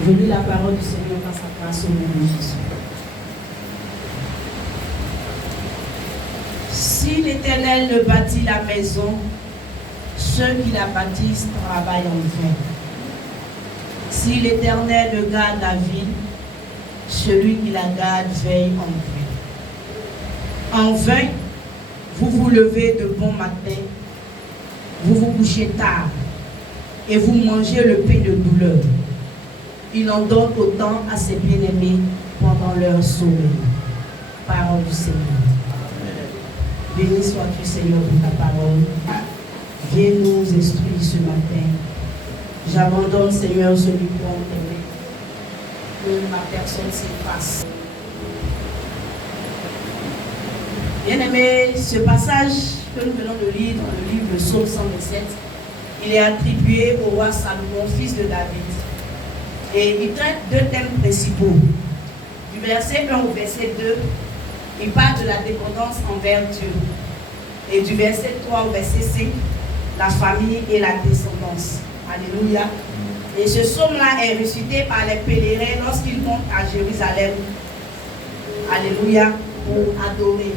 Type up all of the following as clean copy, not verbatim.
Je lis la parole du Seigneur par sa grâce au nom de Jésus. Si l'Éternel ne bâtit la maison, ceux qui la bâtissent travaillent en vain. Si l'Éternel ne garde la ville, celui qui la garde veille en vain. En vain, vous vous levez de bon matin, vous vous couchez tard, et vous mangez le pain de douleur. Il en donne autant à ses bien-aimés pendant leur sommeil. Parole du Seigneur. Béni sois-tu, Seigneur, pour ta parole. Viens nous instruire ce matin. J'abandonne, Seigneur, celui pour entendre. Que ma personne s'efface. Bien-aimés, ce passage que nous venons de lire dans le livre de Psaume 127, il est attribué au roi Salomon, fils de David. Et il traite deux thèmes principaux. Du verset 1 au verset 2, il parle de la dépendance envers Dieu. Et du verset 3 au verset 5, la famille et la descendance. Alléluia. Et ce psaume-là est récité par les pèlerins lorsqu'ils montent à Jérusalem. Alléluia. Pour adorer.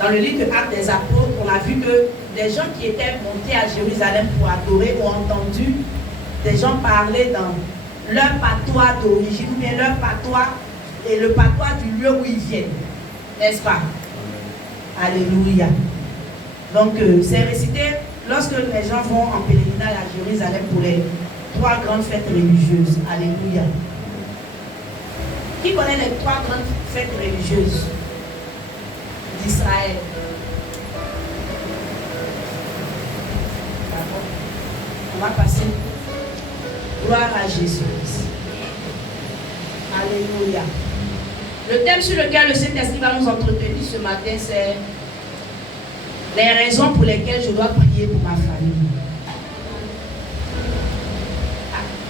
Dans le livre de Actes des Apôtres, on a vu que des gens qui étaient montés à Jérusalem pour adorer ont entendu des gens parler dans leur patois d'origine, ou bien leur patois et le patois du lieu où ils viennent. N'est-ce pas? Alléluia. Donc, c'est récité lorsque les gens vont en pèlerinage à Jérusalem pour les 3 grandes fêtes religieuses. Alléluia. Qui connaît les 3 grandes fêtes religieuses d'Israël? On va passer. Gloire à Jésus-Christ. Alléluia. Le thème sur lequel le Saint-Esprit va nous entretenir ce matin, c'est les raisons pour lesquelles je dois prier pour ma famille.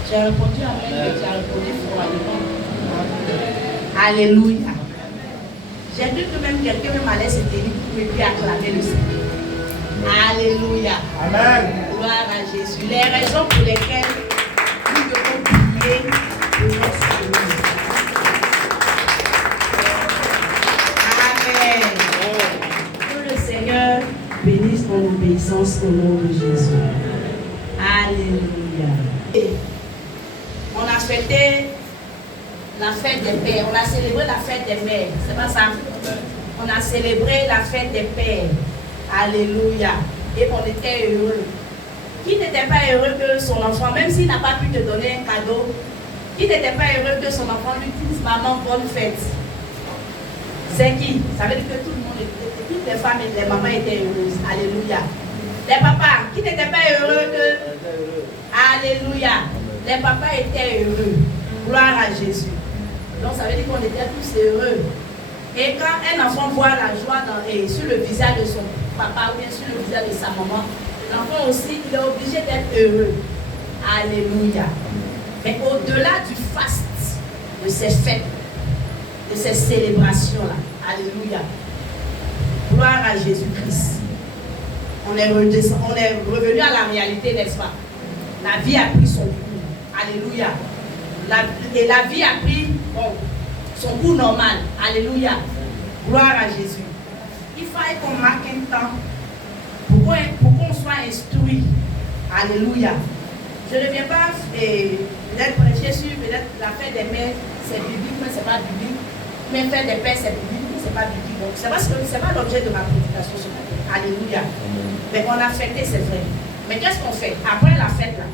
Tu as répondu avec, tu as répondu froidement. Alléluia. J'ai cru que même quelqu'un m'allait se tenir pour me acclamer le Seigneur. Alléluia. Amen. Gloire à Jésus. Les raisons pour lesquelles nous devons prier pour notre Seigneur. Amen. Que le Seigneur bénisse ton obéissance au nom de Jésus. Alléluia. On a fêté la fête des pères. On a célébré la fête des mères. C'est pas ça? On a célébré la fête des pères. Alléluia. Et on était heureux. Qui n'était pas heureux que son enfant, même s'il n'a pas pu te donner un cadeau, qui n'était pas heureux que son enfant lui dise maman, bonne fête? C'est qui? Ça veut dire que tout le monde, toutes les femmes et les mamans étaient heureuses. Alléluia. Les papas, qui n'étaient pas heureux que... Alléluia. Les papas étaient heureux. Gloire à Jésus. Donc ça veut dire qu'on était tous heureux. Et quand un enfant voit la joie sur le visage de son papa ou bien sur le visage de sa maman, l'enfant aussi, il est obligé d'être heureux. Alléluia. Mais au-delà du faste, de ces fêtes, de ces célébrations-là, alléluia. Gloire à Jésus-Christ. On est revenu à la réalité, n'est-ce pas? La vie a pris son cours. Alléluia. Et la vie a pris son cours normal. Alléluia. Gloire à Jésus. Il fallait qu'on marque un temps pour qu'on soit instruit. Alléluia. Je ne viens pas peut-être prêcher sur peut-être la fête des mères, c'est biblique, mais ce n'est pas biblique. Mais fête des pères, c'est biblique, mais ce n'est pas biblique. Donc, ce n'est pas l'objet de ma prédication ce matin. Alléluia. Mais on a fêté, c'est vrai. Mais qu'est-ce qu'on fait après la fête là?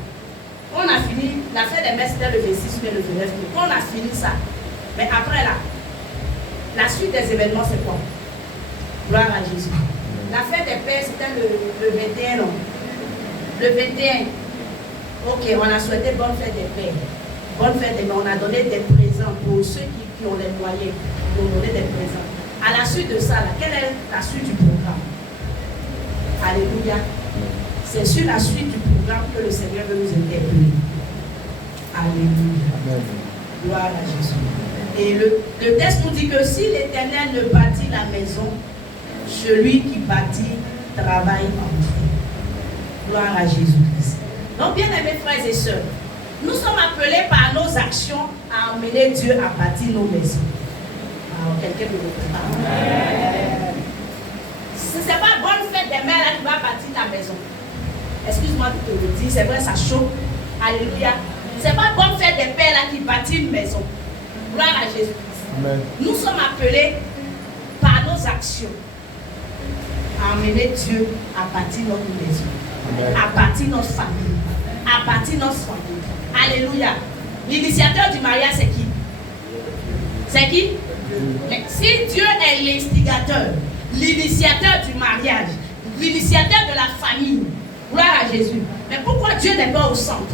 On a fini, la fête des mères c'était le 26 mai, le 29 mai. On a fini ça. Mais après là, la suite des événements c'est quoi? Gloire à Jésus. La fête des pères c'était le 21 non? Le 21. Ok, on a souhaité bonne fête des pères. Bonne fête des mères. On a donné des présents pour ceux qui ont les moyens. On a donné des présents. À la suite de ça, là, quelle est la suite du programme? Alléluia. C'est sur la suite du programme que le Seigneur veut nous interpeller. Alléluia. Amen. Gloire à Jésus. Et le texte nous dit que si l'Éternel ne bâtit la maison, celui qui bâtit travaille en vain. Gloire à Jésus-Christ. Donc, bien aimés frères et sœurs, Nous sommes appelés par nos actions à emmener Dieu à bâtir nos maisons. Alors, quelqu'un peut le faire. Ce n'est pas bonne fête des mères là qui va bâtir ta maison. Excuse-moi de te le dire, c'est vrai, ça choque. Alléluia. Ce n'est pas bonne fête des pères là qui bâtit une maison. Gloire à Jésus-Christ. Nous sommes appelés par nos actions à emmener Dieu à bâtir notre maison, à bâtir notre famille, à bâtir notre famille. Alléluia. L'initiateur du mariage, c'est qui? C'est qui? Mais si Dieu est l'instigateur, l'initiateur du mariage, l'initiateur de la famille, gloire à Jésus. Mais pourquoi Dieu n'est pas au centre?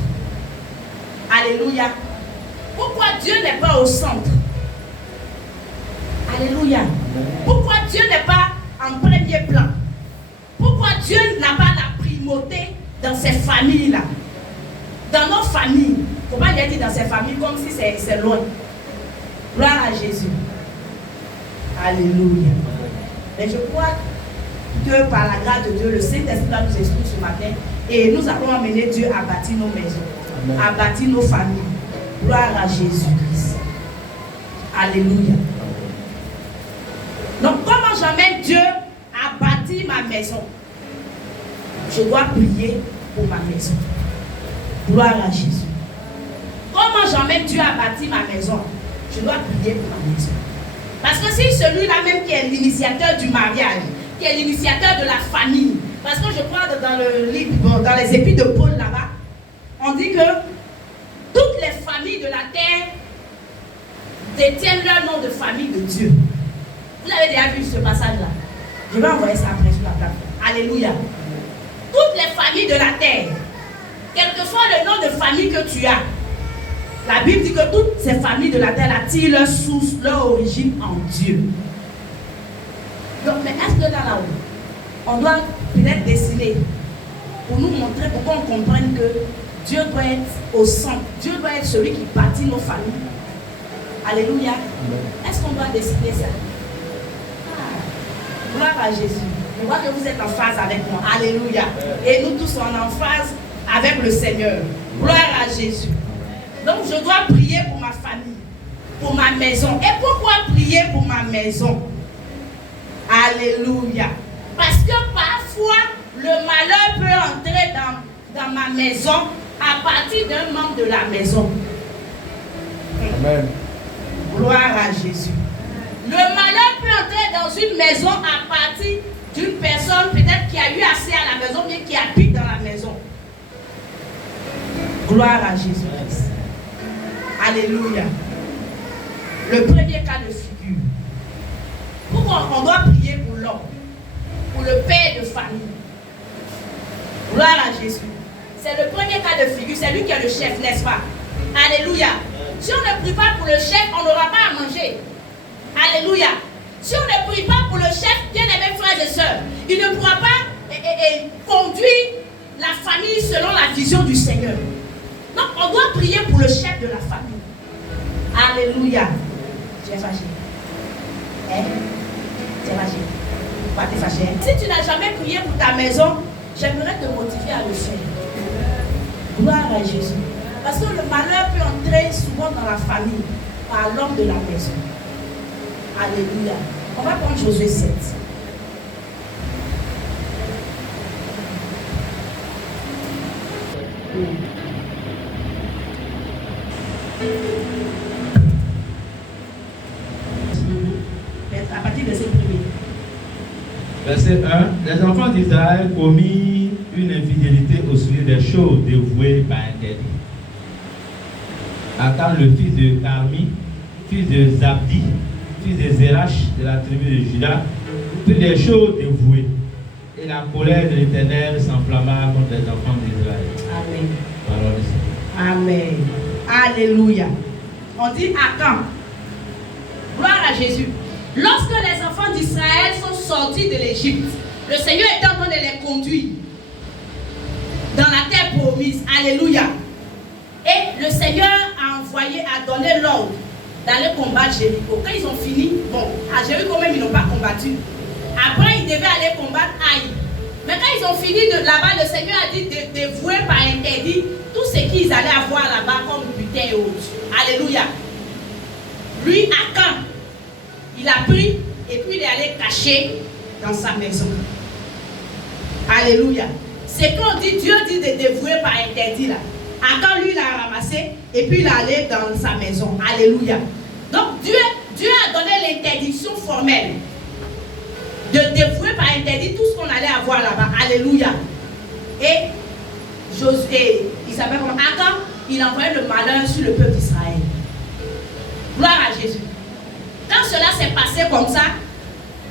Alléluia. Pourquoi Dieu n'est pas au centre? Alléluia. Pourquoi Dieu n'est pas en premier plan? Pourquoi Dieu n'a pas la primauté dans ces familles-là? Dans nos familles. Comment il a dit dans ces familles comme si c'est loin? Gloire à Jésus. Alléluia. Mais je crois que par la grâce de Dieu, le Saint-Esprit nous explique ce matin et nous allons amener Dieu à bâtir nos maisons, Amen. À bâtir nos familles. Gloire à Jésus-Christ. Alléluia. Donc, comment j'emmène Dieu à bâtir ma maison? Je dois prier pour ma maison. Gloire à Jésus. Comment j'emmène Dieu à bâtir ma maison? Je dois prier pour ma maison. Parce que si celui-là même qui est l'initiateur du mariage, qui est l'initiateur de la famille, parce que je crois que dans le livre, dans les épîtres de Paul là-bas, on dit que toutes les familles de la terre détiennent leur nom de famille de Dieu. Vous avez déjà vu ce passage-là? Je vais envoyer ça après sur la plateforme. Alléluia. Toutes les familles de la terre, quel que soit le nom de famille que tu as, la Bible dit que toutes ces familles de la terre tirent leur source, leur origine en Dieu. Donc, mais est-ce que là haut on doit peut-être dessiner pour nous montrer, pour qu'on comprenne que Dieu doit être au centre. Dieu doit être celui qui bâtit nos familles. Alléluia. Est-ce qu'on doit dessiner ça? Gloire à Jésus. Je vois que vous êtes en phase avec moi. Alléluia. Et nous tous sommes en phase avec le Seigneur. Gloire à Jésus. Donc je dois prier pour ma famille, pour ma maison. Et pourquoi prier pour ma maison? Alléluia. Parce que parfois, le malheur peut entrer dans ma maison à partir d'un membre de la maison. Amen. Gloire à Jésus. Le malheur peut entrer dans une maison à partir d'une personne peut-être qui a eu accès à la maison, bien qui habite dans la maison. Gloire à Jésus-Christ. Alléluia. Le premier cas de figure. Pourquoi on doit prier pour l'homme, pour le père de famille? Gloire à Jésus. C'est le premier cas de figure, c'est lui qui est le chef, n'est-ce pas? Alléluia. Si on ne prie pas pour le chef, on n'aura pas à manger. Alléluia. Si on ne prie pas pour le chef, bien-aimés frères et sœurs, il ne pourra pas conduire la famille selon la vision du Seigneur. Donc, on doit prier pour le chef de la famille. Alléluia. Tu es fâché. Hein? Tu es fâché. Pourquoi tu es fâché? Si tu n'as jamais prié pour ta maison, j'aimerais te motiver à le faire. Gloire à Jésus. Parce que le malheur peut entrer souvent dans la famille par l'homme de la maison. Alléluia. On va prendre Josué 7. À partir de cette première. Verset 1. Les enfants d'Israël commirent une infidélité au sujet des choses dévouées par interdit. Akan, le fils de Carmi, fils de Zabdi, fils de Zérach de la tribu de Juda, toutes les choses dévouées. Et la colère de l'Éternel s'enflamma contre les enfants d'Israël. Amen. Parole de Seigneur. Amen. Alléluia. On dit Akan. Gloire à Jésus. Lorsque les enfants d'Israël sont sortis de l'Égypte, le Seigneur est en train de les conduire dans la terre promise. Alléluia. Et le Seigneur a donné l'ordre d'aller combattre Jéricho. Quand ils ont fini, bon, à Jéricho même ils n'ont pas combattu. Après ils devaient aller combattre Aïe. Mais quand ils ont fini de là-bas, le Seigneur a dit de dévouer par interdit tout ce qu'ils allaient avoir là-bas comme butin et autres. Alléluia. Lui, Akan, il a pris et puis il est allé cacher dans sa maison. Alléluia. C'est quand dit, Dieu dit de dévouer par interdit là. Akan, lui, il a ramassé et puis il est allé dans sa maison. Alléluia. Donc Dieu a donné l'interdiction formelle de dévouer par interdit tout ce qu'on allait avoir là-bas. Alléluia. Et Josué, il s'appelle comme Akan, il envoyait le malheur sur le peuple d'Israël. Gloire à Jésus. Quand cela s'est passé comme ça,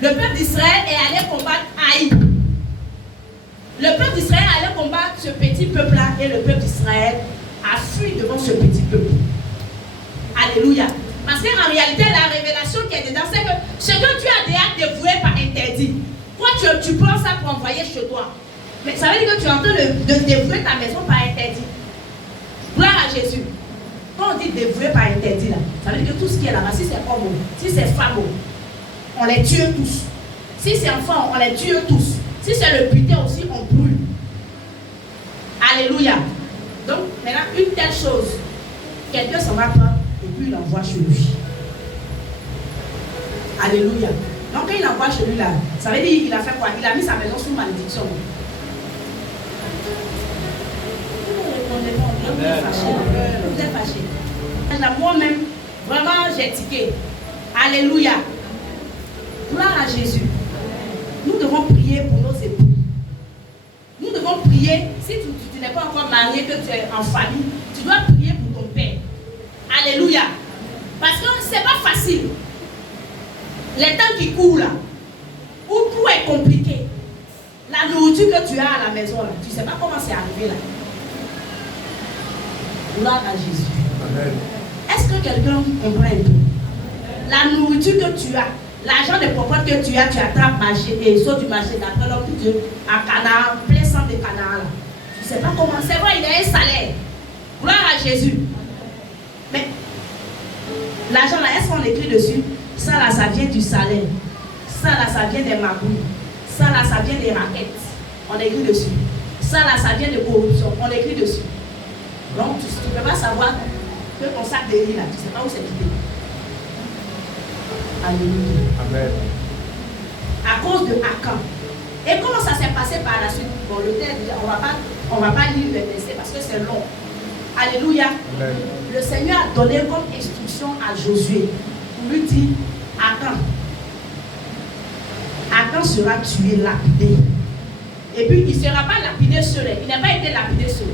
le peuple d'Israël est allé combattre Haï. Le peuple d'Israël allait combattre ce petit peuple-là et le peuple d'Israël a fui devant ce petit peuple. Alléluia. Parce qu'en réalité, la révélation qui est dedans, c'est que ce que tu as déjà dévoué par interdit, quoi tu prends ça pour envoyer chez toi. Mais ça veut dire que tu es en train de dévouer ta maison par interdit. Gloire à Jésus. Quand on dit dévouer par interdit, là, ça veut dire que tout ce qui est là-bas, si c'est homme, si c'est femme, on les tue tous. Si c'est enfant, on les tue tous. Si c'est le butin aussi, on brûle. Alléluia. Donc, maintenant, une telle chose, quelqu'un s'en va prendre et puis il l'envoie chez lui. Alléluia. Donc, quand il l'envoie chez lui, là, ça veut dire qu'il a fait quoi? Il a mis sa maison sous malédiction. Vous êtes fâché. Moi-même, vraiment, j'ai tiqué. Alléluia. Gloire à Jésus. Nous devons prier pour nos époux. Nous devons prier. Si tu n'es pas encore marié, que tu es en famille, tu dois prier pour ton père. Alléluia. Parce que ce n'est pas facile. Les temps qui courent là, où tout est compliqué. La nourriture que tu as à la maison là, tu ne sais pas comment c'est arrivé là. Gloire à Jésus. Amen. Est-ce que quelqu'un comprend un peu? La nourriture que tu as, l'argent de popote que tu attrapes marché et sautes du marché d'après l'homme de Dieu à Canaan, plein centre de Canaan là. Tu ne sais pas comment. C'est vrai, il a un salaire. Gloire à Jésus. Mais l'argent là, est-ce qu'on écrit dessus? Ça là, ça vient du salaire. Ça là, ça vient des magouilles. Ça là, ça vient des raquettes. On écrit dessus. Ça là, ça vient de corruption. On écrit dessus. Donc, tu ne peux pas savoir que ton sac de riz là, tu ne sais pas où c'est quitté. Alléluia. Amen. À cause de Akan. Et comment ça s'est passé par la suite? Bon, le texte, on ne va pas lire le verset parce que c'est long. Alléluia. Amen. Le Seigneur a donné comme instruction à Josué pour lui dire Akan sera tué, lapidé. Et puis il ne sera pas lapidé seul. Il n'a pas été lapidé seul.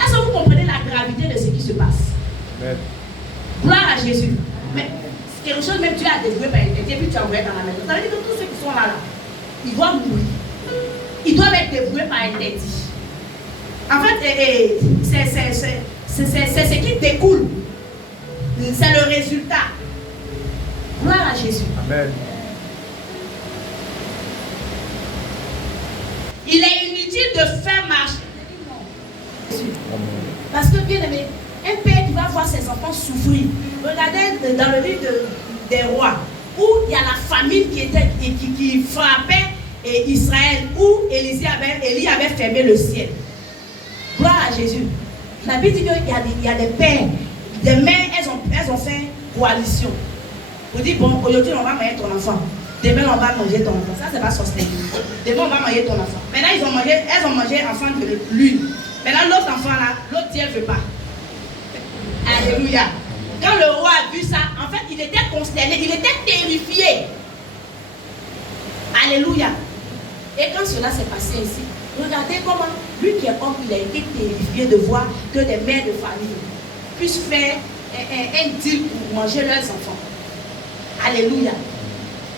Est-ce que vous comprenez la gravité de ce qui se passe? Amen. Gloire à Jésus. Mais quelque chose, même tu as dévoué par interdit et puis tu as envoyé dans la maison. Ça veut dire que tous ceux qui sont là, ils doivent mourir. Ils doivent être dévoués par interdit. En fait, c'est ce qui découle. C'est le résultat. Gloire à Jésus. Amen. Il est inutile de faire marcher. Parce que, bien aimé, un père qui va voir ses enfants souffrir. Regardez dans le livre des rois, où il y a la famine qui frappait Israël, où Élie avait fermé le ciel. Gloire à Jésus. La Bible dit qu'il y a des pères, des mères, elles ont fait coalition. Vous dites, bon, aujourd'hui on va manger ton enfant. Demain on va manger ton enfant. Ça, c'est pas sorcier. Demain on va manger ton enfant. Maintenant elles ont mangé enfant de l'une. Maintenant l'autre enfant là, l'autre dit elle ne veut pas. Alléluia. Quand le roi a vu ça, en fait il était consterné, il était terrifié. Alléluia. Et quand cela s'est passé ici, regardez comment, lui qui est homme, il a été terrifié de voir que des mères de famille puissent faire un deal pour manger leurs enfants. Alléluia.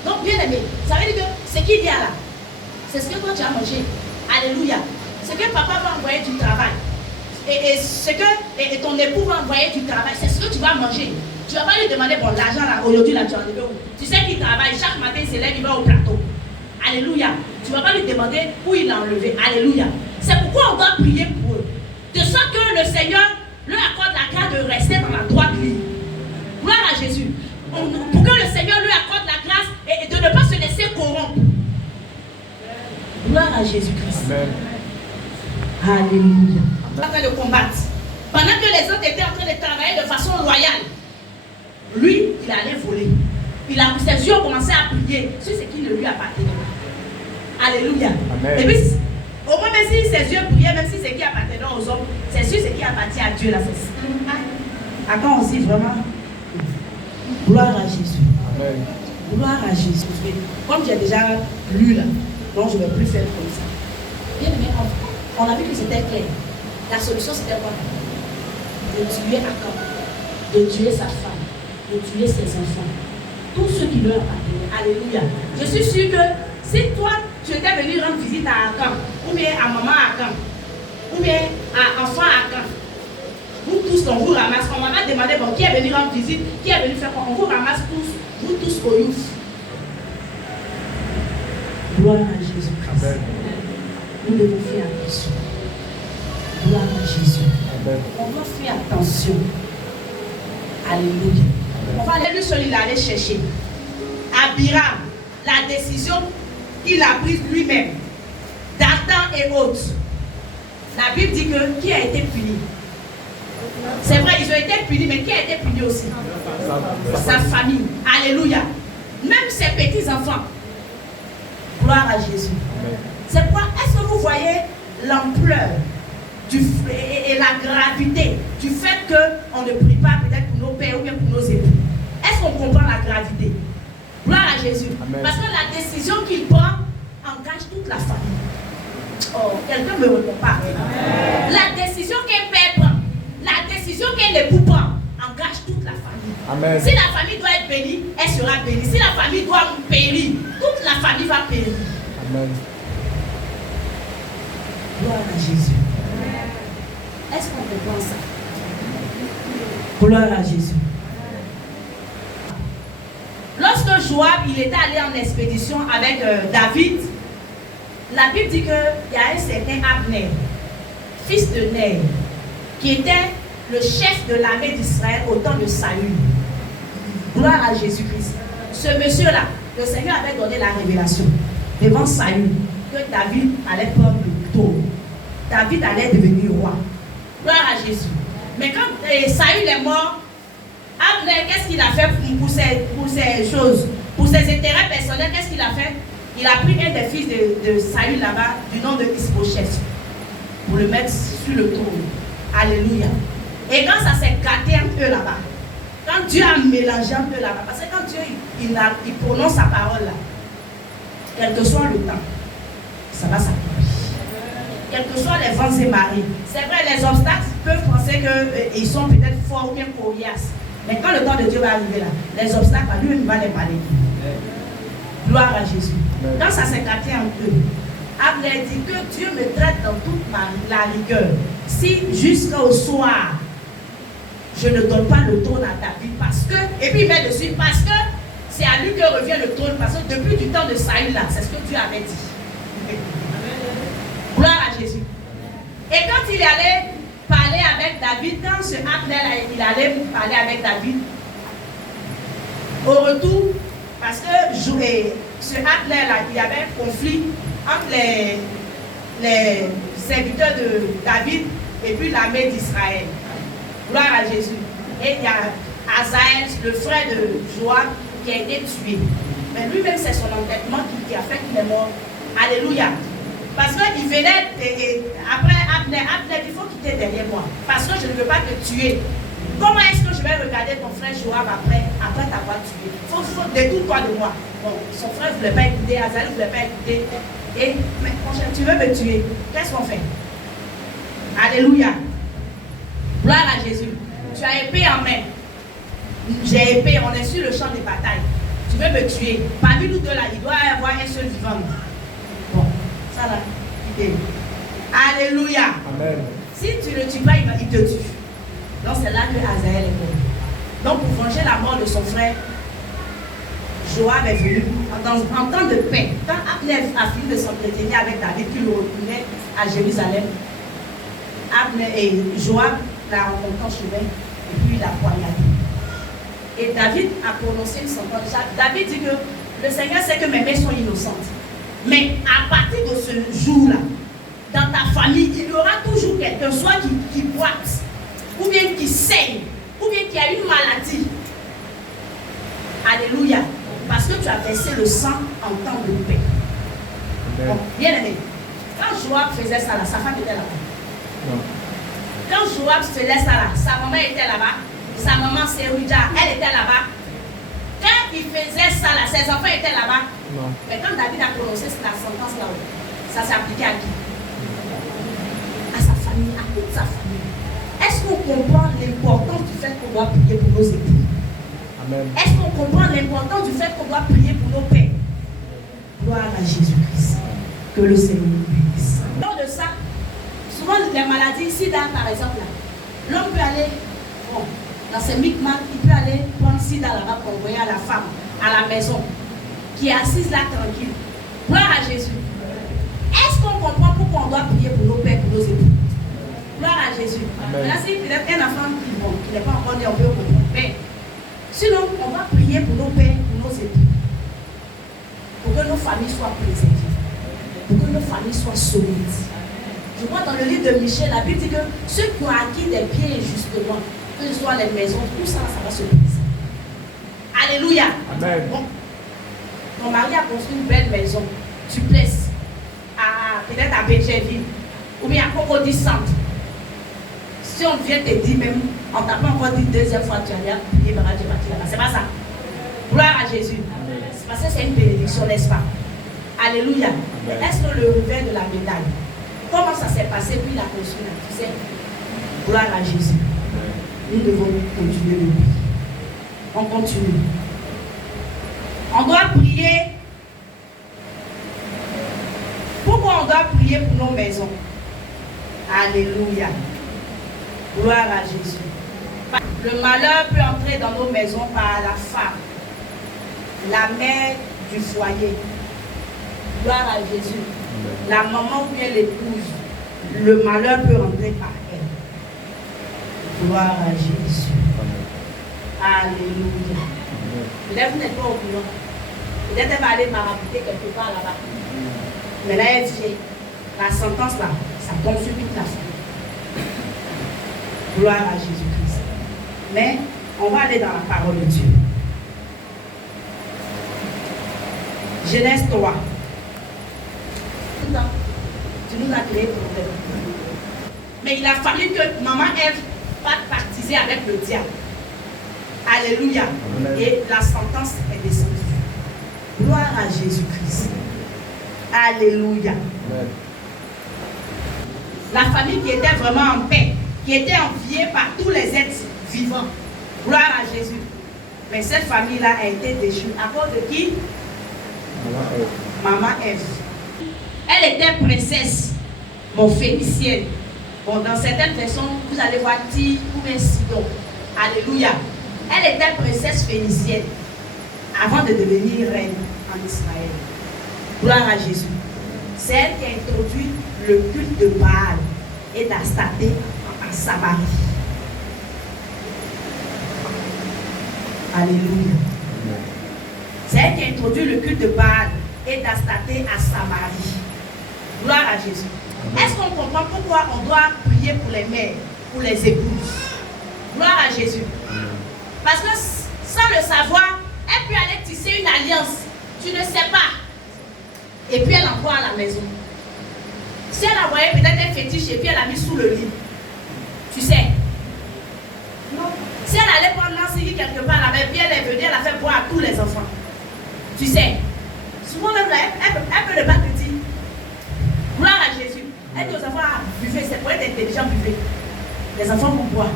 Donc bien aimé, ça veut dire que ce qu'il y a là, c'est ce que toi tu as mangé. Alléluia. Ce que papa va envoyer du travail. Et ce que ton époux va envoyer du travail, c'est ce que tu vas manger. Tu ne vas pas lui demander, bon, l'argent là, aujourd'hui là, tu en es où? Tu sais qu'il travaille, chaque matin il se lève, il va au plateau. Alléluia. Tu ne vas pas lui demander où il l'a enlevé. Alléluia. C'est pourquoi on doit prier pour eux. De sorte que le Seigneur leur accorde la grâce de rester dans la droite ligne. Gloire à Jésus. Pour que le Seigneur lui accorde la grâce et de ne pas se laisser corrompre. Gloire à Jésus-Christ. Alléluia. On va faire le combattre. Pendant que les autres étaient en train de travailler de façon loyale, lui, il allait voler. Ses yeux ont commencé à prier sur ce qui ne lui appartenait pas. Alléluia. Amen. Et puis, au moins, même si ses yeux brillaient, même si ce qui appartenait aux hommes, c'est sûr ce qui appartient à Dieu. Là, c'est à quand on dit vraiment gloire à Jésus. Amen. Gloire à Jésus. Comme j'ai déjà lu là, donc je ne vais plus faire comme ça. Bien aimé, on a vu que c'était clair. La solution c'était quoi? De tuer Akab, de tuer sa femme, de tuer ses enfants, tous ceux qui leur appartenaient. Alléluia. Je suis sûr que si toi tu étais venu rendre visite à Akab, ou bien à maman Akab, ou bien à enfant Akab, vous tous on vous ramasse. On m'a demandé bon, qui est venu rendre visite, qui est venu faire quoi? On vous ramasse tous, vous tous au youth. Gloire à Jésus-Christ. Amen. Nous devons faire attention. Gloire à Jésus. Amen. On doit faire attention. Alléluia. On va aller sur il allait chercher. Abiram, la décision qu'il a prise lui-même, Dathan et autres. La Bible dit que qui a été puni? C'est vrai, ils ont été punis, mais qui a été puni aussi? Sa famille. Alléluia. Même ses petits-enfants. Gloire à Jésus. C'est pourquoi, est-ce que vous voyez l'ampleur et la gravité du fait qu'on ne prie pas peut-être pour nos pères ou bien pour nos époux? Est-ce qu'on comprend la gravité? Gloire à Jésus. Amen. Parce que la décision qu'il prend engage toute la famille. Oh, quelqu'un me répond pas. Amen. La décision qu'un père prend, la décision qu'un époux prend, engage toute la famille. Amen. Si la famille doit être bénie, elle sera bénie. Si la famille doit périr, toute la famille va périr. Amen. Gloire à Jésus. Est-ce qu'on comprend ça? Gloire à Jésus. Lorsque Joab il était allé en expédition avec David, la Bible dit qu'il y a un certain Abner, fils de Ner, qui était le chef de l'armée d'Israël au temps de Saül. Gloire à Jésus-Christ. Ce monsieur-là, le Seigneur avait donné la révélation devant Saül que David allait prendre le trône. David allait devenir roi. Gloire à Jésus. Mais quand Saül est mort, Abner, qu'est-ce qu'il a fait pour ces choses, pour ses intérêts personnels? Qu'est-ce qu'il a fait? Il a pris un des fils de Saül là-bas, du nom de Isbosheth, pour le mettre sur le trône. Alléluia. Et quand ça s'est gâté un peu là-bas, quand Dieu a mélangé un peu là-bas, parce que quand Dieu il prononce sa parole là, quel que soit le temps, ça va s'accomplir. Quels que soient les vents et marées. C'est vrai, les obstacles peuvent penser qu'ils sont peut-être forts ou bien coriaces. Mais quand le temps de Dieu va arriver là, les obstacles, lui-même il va les balayer. Gloire à Jésus. Quand ça s'est gâté un peu, Abner dit que Dieu me traite dans toute la rigueur. Si jusqu'au soir, je ne donne pas le trône à David, parce que, et puis il met dessus, parce que c'est à lui que revient le trône, parce que depuis du temps de Saül là, c'est ce que Dieu avait dit. Gloire à Jésus. Et quand il allait parler avec David, quand ce Abner il allait parler avec David, au retour, parce que ce Abner là, il y avait un conflit entre les serviteurs de David et puis l'armée d'Israël. Gloire à Jésus. Et il y a Azaël, le frère de Joab, qui a été tué. Mais lui-même, c'est son entêtement qui a fait qu'il est mort. Alléluia. Parce qu'il venait, après Abner, il faut quitter derrière moi. Parce que je ne veux pas te tuer. Comment est-ce que je vais regarder ton frère Joab après t'avoir tué? Il faut détourne-toi de moi. Bon, son frère ne voulait pas écouter, Azaël ne voulait pas écouter. Et, mais mon cher, tu veux me tuer? Qu'est-ce qu'on fait? Alléluia. Gloire à Jésus. Tu as épée en main. J'ai épée, on est sur le champ de bataille. Tu veux me tuer? Parmi nous deux là, il doit y avoir un seul vivant. Bon, ça là, il est. Alléluia. Amen. Si tu ne tues pas, il te tue. Donc c'est là que Azaël est mort. Donc pour venger la mort de son frère, Joab est venu en temps de paix. Quand Abner a fini de s'entretenir avec David, qui le retournait à Jérusalem, Abner et Joab l'a rencontré en chemin et puis il a poignardé. Et David a prononcé une sentence. David dit que le Seigneur sait que mes mains sont innocentes. Mais à partir de ce jour-là, dans ta famille, il y aura toujours quelqu'un, soit qui boite, ou bien qui saigne, ou bien qui a une maladie. Alléluia. Parce que tu as versé le sang en temps de paix. Bon, bien aimé. Quand Joab faisait ça là, sa femme était là-bas. Non. Quand Joab faisait ça là, sa maman était là-bas. Sa maman Sérouja, elle était là-bas. Quand il faisait ça là, ses enfants étaient là-bas. Non. Mais quand David a prononcé la sentence là, ça s'est appliqué à qui? À sa famille, à toute sa famille. Est-ce qu'on comprend l'importance du fait qu'on doit prier pour nos époux? Amen. Est-ce qu'on comprend l'importance du fait qu'on doit prier pour nos pères? Gloire à Jésus-Christ. Que le Seigneur nous bénisse. Lors de ça, souvent les maladies, sida par exemple, l'homme peut aller, bon, dans ses micmacs, il peut aller prendre sida là-bas pour envoyer à la femme, à la maison, qui est assise là tranquille. Gloire à Jésus. Est-ce qu'on comprend pourquoi on doit prier pour nos pères, pour nos époux? Gloire à Jésus. Maintenant, si peut-être un enfant qui n'est pas encore né, on peut comprendre. Mais sinon, on va prier pour nos pères, pour nos époux. Pour que nos familles soient préservées. Pour que nos familles soient solides. Je crois dans le livre de Michel, la Bible dit que ceux qui ont acquis des biens justement, que ce soit les maisons, tout ça, ça va se briser. Alléluia. Amen. Bon. Ton mari a construit une belle maison. Tu places peut-être à Bécherville ou bien à Cocody Centre. Si on vient te dire même, on t'a pas encore dit deuxième fois tu allais prier, c'est pas ça. Gloire à Jésus. C'est parce que c'est une bénédiction, n'est-ce pas? Alléluia. Est-ce que le revers de la médaille, comment ça s'est passé puis la construit là, tu sais? Gloire à Jésus. Nous devons continuer le prier. On continue. On doit prier. Pourquoi on doit prier pour nos maisons? Alléluia. Gloire à Jésus. Le malheur peut entrer dans nos maisons par la femme, la mère du foyer. Gloire à Jésus. La maman ou bien l'épouse. Le malheur peut entrer par elle. Gloire à Jésus. Alléluia. Peut-être vous n'êtes pas au courant. Peut-être elle va aller marabouter quelque part là-bas. Mais là, elle dit, la sentence là, ça tombe sur toute la famille. Gloire à Jésus-Christ. Mais on va aller dans la parole de Dieu. Genèse 3. Tu nous as créé pour problème. Mais il a fallu que maman Ève parte partiser avec le diable. Alléluia. Amen. Et la sentence est descendue. Gloire à Jésus-Christ. Alléluia. Amen. La famille qui était vraiment en paix, qui était enviée par tous les êtres vivants. Gloire à Jésus. Mais cette famille-là a été déchue. À cause de qui? Maman Ève. Elle était princesse, mon phénicienne. Bon, dans certaines versions, vous allez voir Tyr ou bien Sidon. Alléluia. Elle était princesse phénicienne avant de devenir reine en Israël. Gloire à Jésus. C'est elle qui a introduit le culte de Baal et d'Astarté en Samarie. Alléluia. C'est elle qui a introduit le culte de Baal et d'Astarté à Samarie. Gloire à Jésus. Est-ce qu'on comprend pourquoi on doit prier pour les mères, pour les épouses? Gloire à Jésus. Parce que sans le savoir, elle peut aller tisser une alliance. Tu ne sais pas. Et puis elle envoie à la maison. Si elle envoyait peut-être un fétiche et puis elle a mis sous le lit. Tu sais. Non. Si elle allait prendre Nancy quelque part là-bas, puis elle est venue, elle a fait boire à tous les enfants. Tu sais. Souvent même là, elle peut ne pas te dire. Gloire à Jésus. Elle dit aux enfants, buvez, c'est pour être intelligent, buvez. Les enfants vont boire.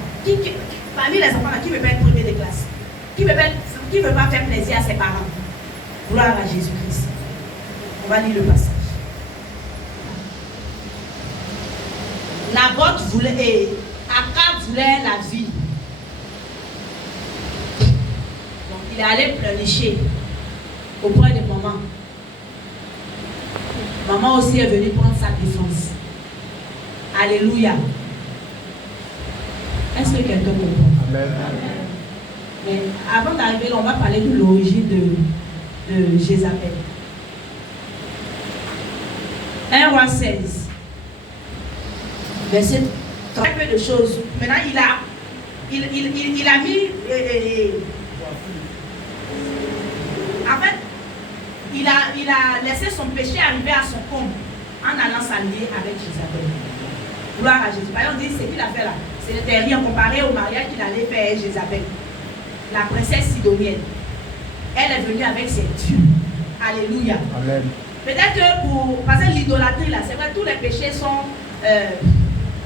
Parmi les enfants là, qui ne veut pas être premier de classe? Qui ne veut pas faire plaisir à ses parents? Gloire à Jésus-Christ. On va lire le passage. Naboth voulait, et Akab voulait la vie. Donc il est allé pleurnicher auprès de maman. Maman aussi est venue prendre sa défense. Alléluia. Est-ce que quelqu'un comprend? Amen. Mais avant d'arriver, on va parler de l'origine de Jézabel. 1 roi 16. Verset 3. Très peu de choses. Maintenant, il a il a mis... en fait, il a laissé son péché arriver à son comble en allant s'allier avec Jézabel. Gloire à Jésus. On dit, ce qu'il a fait là, ce n'était rien comparé au mariage qu'il allait faire avec Jézabel, la princesse sidonienne. Elle est venue avec ses dieux. Alléluia. Amen. Peut-être que parce que l'idolâtrie là, c'est vrai, tous les péchés sont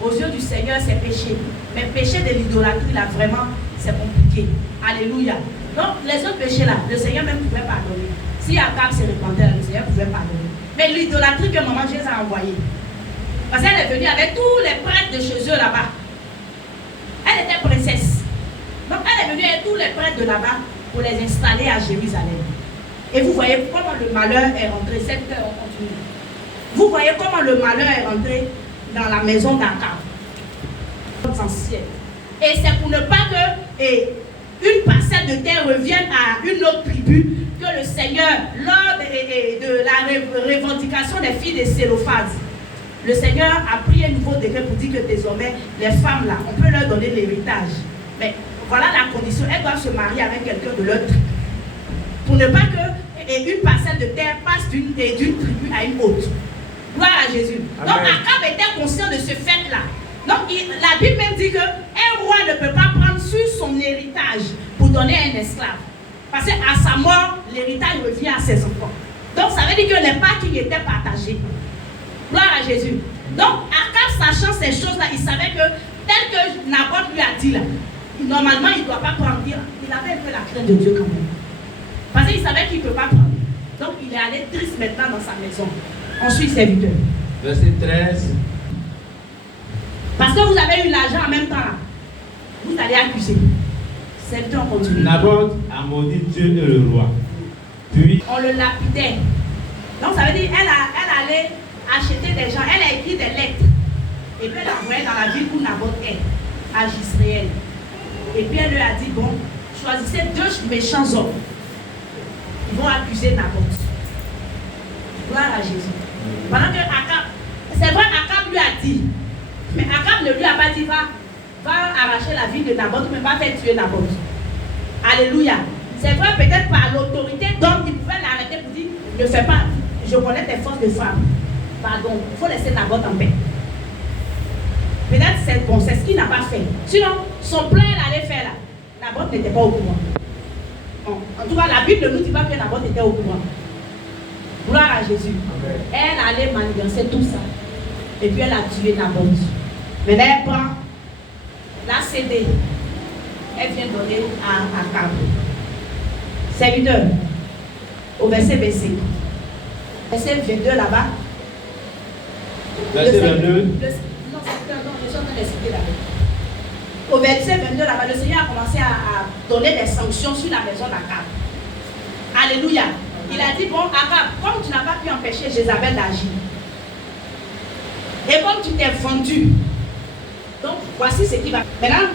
aux yeux du Seigneur, c'est péché. Mais le péché de l'idolâtrie là, vraiment, c'est compliqué. Alléluia. Donc, les autres péchés là, le Seigneur même pouvait pardonner. Si Akab se repentait, le Seigneur pouvait pardonner. Mais l'idolâtrie que maman Jésus a envoyée, parce qu'elle est venue avec tous les prêtres de chez eux là-bas. Elle était princesse. Donc, elle est venue avec tous les prêtres de là-bas pour les installer à Jérusalem. Et vous voyez comment le malheur est rentré. Cette heure, on continue. Vous voyez comment le malheur est rentré dans la maison d'Akab. Et c'est pour ne pas que une parcelle de terre revienne à une autre tribu que le Seigneur, lors de la revendication des filles de Sélophaz, le Seigneur a pris un nouveau décret pour dire que désormais, les femmes là, on peut leur donner l'héritage. Mais voilà la condition, elles doivent se marier avec quelqu'un de leur tribu. Pour ne pas que une parcelle de terre passe d'une tribu à une autre. Gloire à Jésus. Amen. Donc Akab était conscient de ce fait-là. Donc la Bible même dit qu'un roi ne peut pas prendre sur son héritage pour donner un esclave. Parce qu'à sa mort, l'héritage revient à ses enfants. Donc ça veut dire que les parts qui étaient partagées. Gloire à Jésus. Donc Akab, sachant ces choses-là, il savait que tel que Naboth lui a dit là, normalement il ne doit pas prendre. Il avait un peu la crainte de Dieu quand même. Parce qu'il savait qu'il ne peut pas prendre. Donc il est allé triste maintenant dans sa maison. Ensuite, serviteur. Verset 13. Parce que vous avez eu l'argent en même temps là. Vous allez accuser. Serviteur, on continue. Naboth a maudit Dieu et le roi. Puis on le lapidait. Donc ça veut dire elle allait acheter des gens. Elle a écrit des lettres. Et puis elle a envoyé dans la ville où Naboth est, à Jisraël. Et puis elle lui a dit, bon, choisissez 2 méchants hommes. Ils vont accuser Naboth. Gloire à Jésus. Pendant que Akab, c'est vrai, Akab lui a dit, mais Akab ne lui a pas dit, va arracher la vie de Naboth, mais va faire tuer Naboth. Alléluia. C'est vrai, peut-être par l'autorité d'homme, il pouvait l'arrêter pour dire, ne fais pas, je connais tes forces de femme. Pardon, il faut laisser Naboth en paix. Peut-être c'est bon, c'est ce qu'il n'a pas fait. Sinon, son plan, elle allait faire là. Naboth n'était pas au courant. Bon, en tout cas, la Bible ne nous dit pas que Naboth était au courant. Gloire à Jésus. Amen. Elle allait manigancer tout ça. Et puis elle a tué Naboth. Maintenant, elle prend la CD. Elle vient donner à Akab. Serviteur, au verset BC. Verset 22 là-bas. Verset 22. Non, je suis en train d'expliquer là-bas. Au verset 22 là-bas, le Seigneur a commencé à donner des sanctions sur la maison d'Akab. Alléluia. Il a dit, bon, Akab, comme tu n'as pas pu empêcher Jézabel d'agir, et comme tu t'es vendu, donc voici ce qui va. Maintenant,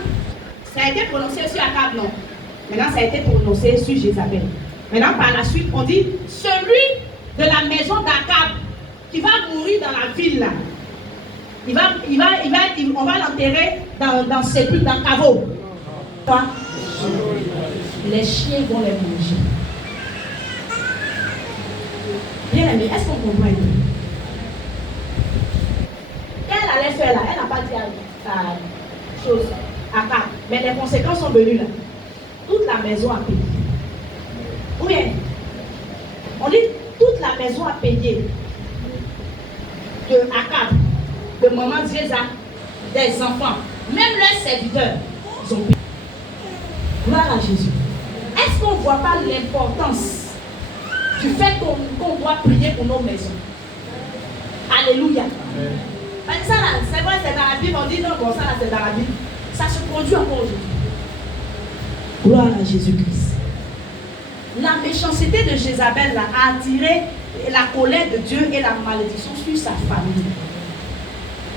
ça a été prononcé sur Akab, non. Maintenant, ça a été prononcé sur Jézabel. Maintenant, par la suite, on dit, celui de la maison d'Akab qui va mourir dans la ville là, on va l'enterrer dans sépulcre, dans le caveau. Quoi? Les chiens vont les manger. Bien aimé, est-ce qu'on comprend? Elle allait faire là, elle n'a pas dit à chose à Akab, mais les conséquences sont venues là. Toute la maison a payé. Oui, on dit toute la maison a payé. De Akab, de maman Jéza, des enfants, même leurs serviteurs, ils ont payé. Gloire à Jésus. Est-ce qu'on ne voit pas l'importance du fait qu'on doit prier pour nos maisons? Alléluia. Ça là, c'est vrai, c'est dans la Bible, on dit non, bon, ça là, c'est dans la Bible. Ça se produit encore aujourd'hui. Gloire à Jésus-Christ. La méchanceté de Jézabel là, a attiré la colère de Dieu et la malédiction sur sa famille.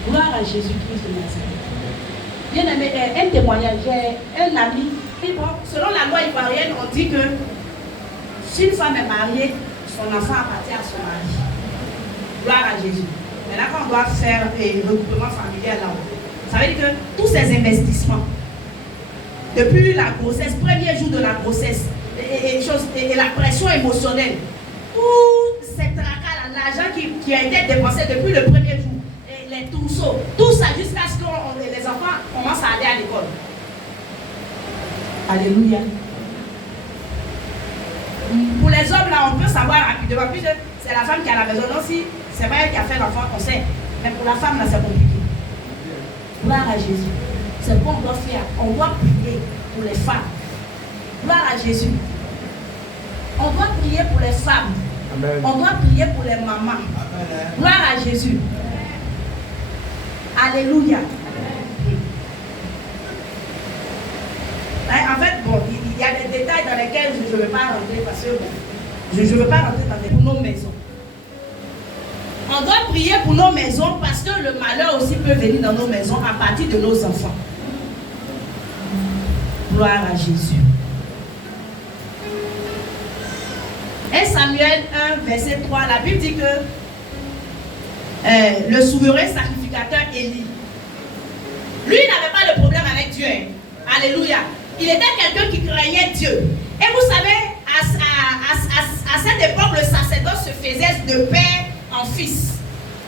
Gloire à Jésus-Christ de Nazareth. Bien aimé, un témoignage, j'ai un ami. Selon la loi ivoirienne, on dit que si une femme est mariée, son enfant appartient à son mari. Gloire à Jésus. Maintenant, quand on doit faire un regroupement familial là, ça veut dire que tous ces investissements, depuis la grossesse, premier jour de la grossesse, et la pression émotionnelle, tout ces tracas, l'argent qui a été dépensé depuis le premier jour, et les trousseaux, tout ça jusqu'à ce que les enfants commencent à aller à l'école. Alléluia. Pour les hommes, là, on peut savoir rapidement, puisque c'est la femme qui est à la maison. Non, si c'est pas elle qui a fait l'enfant, on sait. Mais pour la femme, là, c'est compliqué. Gloire à Jésus. C'est ce qu'on doit faire. On doit prier pour les femmes. Gloire à Jésus. On doit prier pour les femmes. Amen. On doit prier pour les mamans. Amen. Gloire à Jésus. Alléluia. En fait, bon, il y a des détails dans lesquels je ne veux pas rentrer parce que je ne veux pas rentrer pour nos maisons. On doit prier pour nos maisons parce que le malheur aussi peut venir dans nos maisons à partir de nos enfants. Gloire à Jésus. 1 Samuel 1, verset 3, la Bible dit que le souverain sacrificateur Élie, lui n'avait pas de problème avec Dieu. Hein. Alléluia. Il était quelqu'un qui craignait Dieu. Et vous savez, à cette époque, le sacerdoce se faisait de père en fils.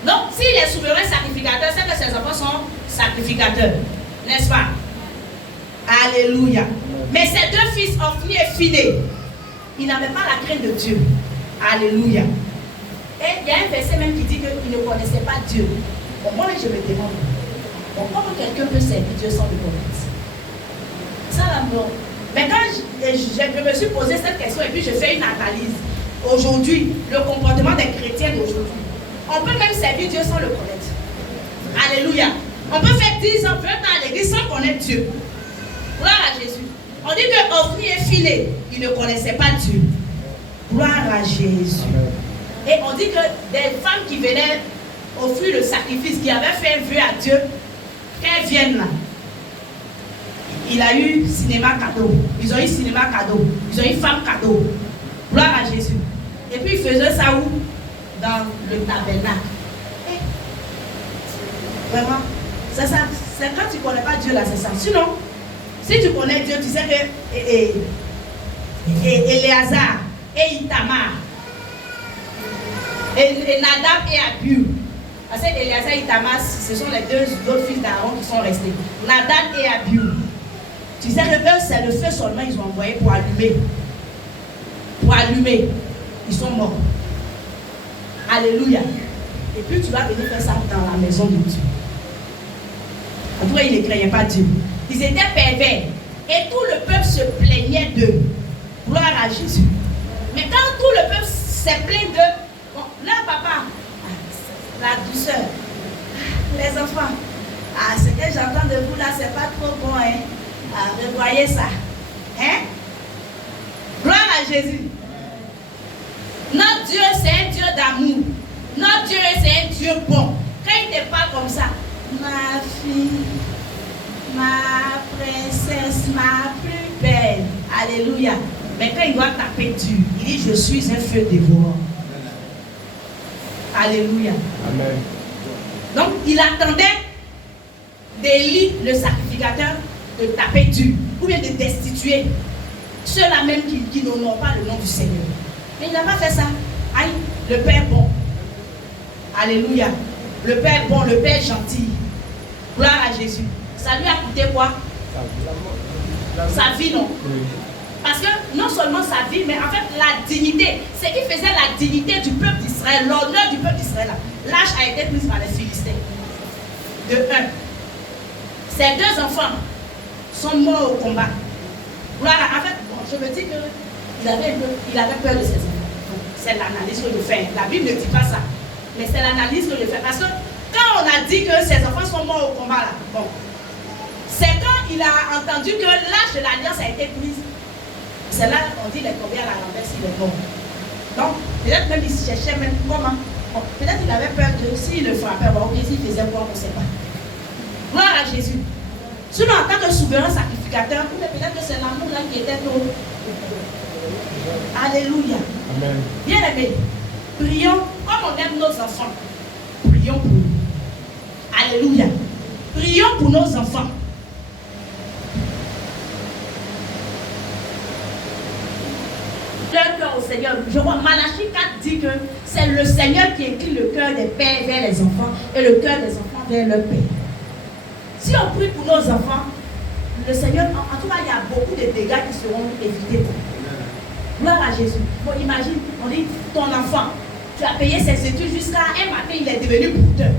Donc, s'il est souverain sacrificateur, c'est que ses enfants sont sacrificateurs. N'est-ce pas? Alléluia. Mais ses deux fils, Ophni et Phiné, ils n'avaient pas la crainte de Dieu. Alléluia. Et il y a un verset même qui dit qu'ils ne connaissaient pas Dieu. Bon, moi, je me demande, comment quelqu'un peut servir Dieu sans le connaître? Ça, là, non. Mais quand je me suis posé cette question et puis je fais une analyse, aujourd'hui, le comportement des chrétiens d'aujourd'hui, on peut même servir Dieu sans le connaître. Alléluia. On peut faire 10 ans, 20 ans à l'église sans connaître Dieu. Gloire à Jésus. On dit que Ophni et Phiné, ils ne connaissaient pas Dieu. Gloire à Jésus. Et on dit que des femmes qui venaient offrir le sacrifice, qui avaient fait un vœu à Dieu, qu'elles viennent là. Il a eu cinéma cadeau. Ils ont eu cinéma cadeau. Ils ont eu femme cadeau. Gloire à Jésus. Et puis ils faisaient ça où? Dans le tabernacle. Et vraiment, c'est ça. C'est quand tu ne connais pas Dieu là, c'est ça. Sinon, si tu connais Dieu, tu sais que Éléazar et Itamar, et Nadab et Abihu, parce que Éléazar et Itamar, ce sont les deux autres fils d'Aaron qui sont restés. Nadab et Abihu. Tu sais que eux, c'est le feu seulement ils ont envoyé pour allumer. Pour allumer. Ils sont morts. Alléluia. Et puis tu vas venir faire ça dans la maison de Dieu. En tout cas, ils ne craignaient pas Dieu. Ils étaient pervers. Et tout le peuple se plaignait d'eux. Gloire à Jésus. Mais quand tout le peuple s'est plaint d'eux, bon, là, papa, la douceur, les enfants, ce que j'entends de vous là, c'est pas trop bon, hein. Revoyez ça. Hein? Gloire à Jésus. Notre Dieu, c'est un Dieu d'amour. Notre Dieu, c'est un Dieu bon. Quand il te parle comme ça, ma fille, ma princesse, ma plus belle. Alléluia. Mais quand il doit taper dur, il dit, je suis un feu dévorant. Alléluia. Amen. Donc, il attendait d'Élie, le sacrificateur, de taper dur, ou bien de destituer ceux-là même qui n'honorent pas le nom du Seigneur. Mais il n'a pas fait ça. Aïe, le Père bon. Alléluia. Le Père bon, le Père gentil. Gloire à Jésus. Ça lui a coûté quoi? Sa vie, non? Parce que non seulement sa vie, mais en fait la dignité. Ce qui faisait la dignité du peuple d'Israël, l'honneur du peuple d'Israël, l'âge a été prise par les Philistins. De un. Ces deux enfants sont morts au combat. Voilà, en fait, bon, je me dis qu'il avait peur de ses enfants. C'est l'analyse que je fais. La Bible ne dit pas ça. Mais c'est l'analyse que je fais. Parce que quand on a dit que ses enfants sont morts au combat, là, bon, c'est quand il a entendu que l'âge de l'alliance a été prise. C'est là qu'on dit les combien à la renverse, il est mort. Donc, peut-être même il cherchait même comment. Bon, peut-être il avait peur que s'il le frappait, bon, s'il faisait quoi, on ne sait pas. Gloire à Jésus. Sinon, en tant que souverain sacrificateur, peut-être que c'est l'amour là qui était trop. Alléluia. Amen. Bien aimé, prions comme on aime nos enfants. Prions pour eux. Alléluia. Prions pour nos enfants. Leur cœur au Seigneur. Je vois Malachie 4 dit que c'est le Seigneur qui incline le cœur des pères vers les enfants et le cœur des enfants vers leur père. Si on prie pour nos enfants, le Seigneur, en tout cas, il y a beaucoup de dégâts qui seront évités. Gloire à Jésus. Bon, imagine, on dit, ton enfant, tu as payé ses études jusqu'à un matin, il est devenu brouteur.